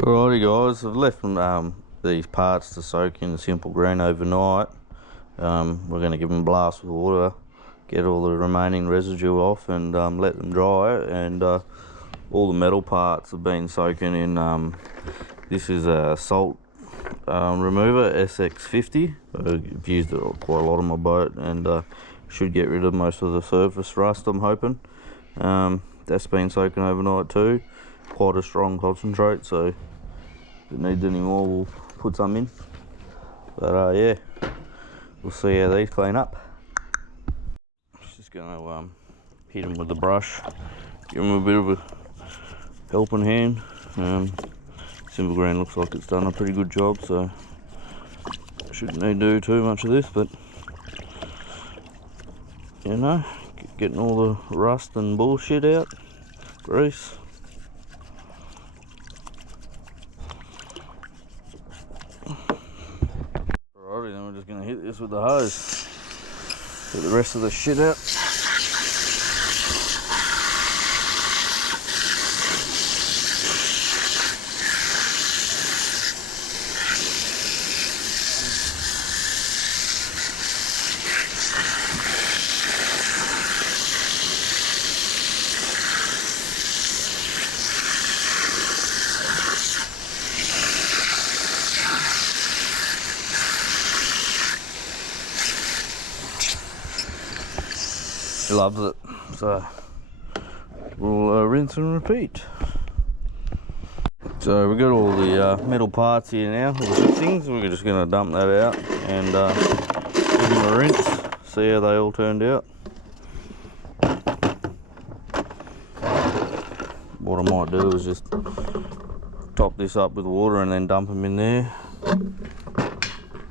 Alrighty guys, I've left these parts to soak in the simple green overnight. We're going to give them a blast with water, get all the remaining residue off and let them dry. And all the metal parts have been soaking in, this is a salt remover, SX50. I've used it quite a lot on my boat and should get rid of most of the surface rust, I'm hoping. That's been soaking overnight too. Quite a strong concentrate, so if it needs any more we'll put some in. But yeah, we'll see how these clean up. Just gonna hit them with the brush, give them a bit of a helping hand. Simple green looks like it's done a pretty good job, so shouldn't need to do too much of this, but you know, getting all the rust and bullshit out, grease. Alrighty, then we're just going to hit this with the hose, get the rest of the shit out. He loves it, so we'll rinse and repeat. So we've got all the metal parts here now, all the fixings. We're just going to dump that out and give them a rinse, see how they all turned out. What I might do is just top this up with water and then dump them in there.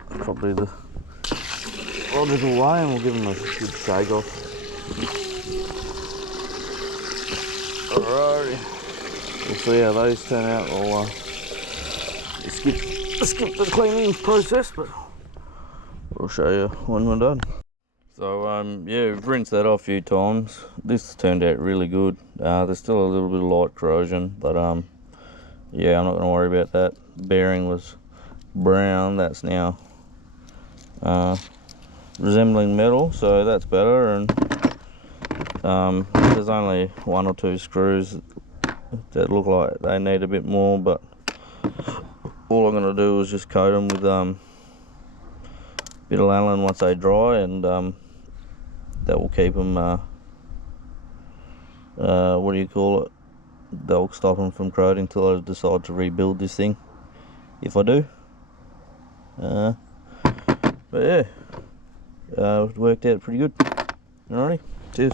Probably the logical way, and we'll give them a good shake off. Alrighty, we'll see how those turn out. I'll skip the cleaning process, but we'll show you when we're done. So yeah, we've rinsed that off a few times. This turned out really good. There's still a little bit of light corrosion, but yeah, I'm not going to worry about that. The bearing was brown, that's now resembling metal, so that's better. And there's only one or two screws that look like they need a bit more, but all I'm going to do is just coat them with a bit of lanolin once they dry, and that will keep them what do you call it, they'll stop them from corroding until I decide to rebuild this thing, if I do. But yeah, it worked out pretty good. Alrighty, cheers.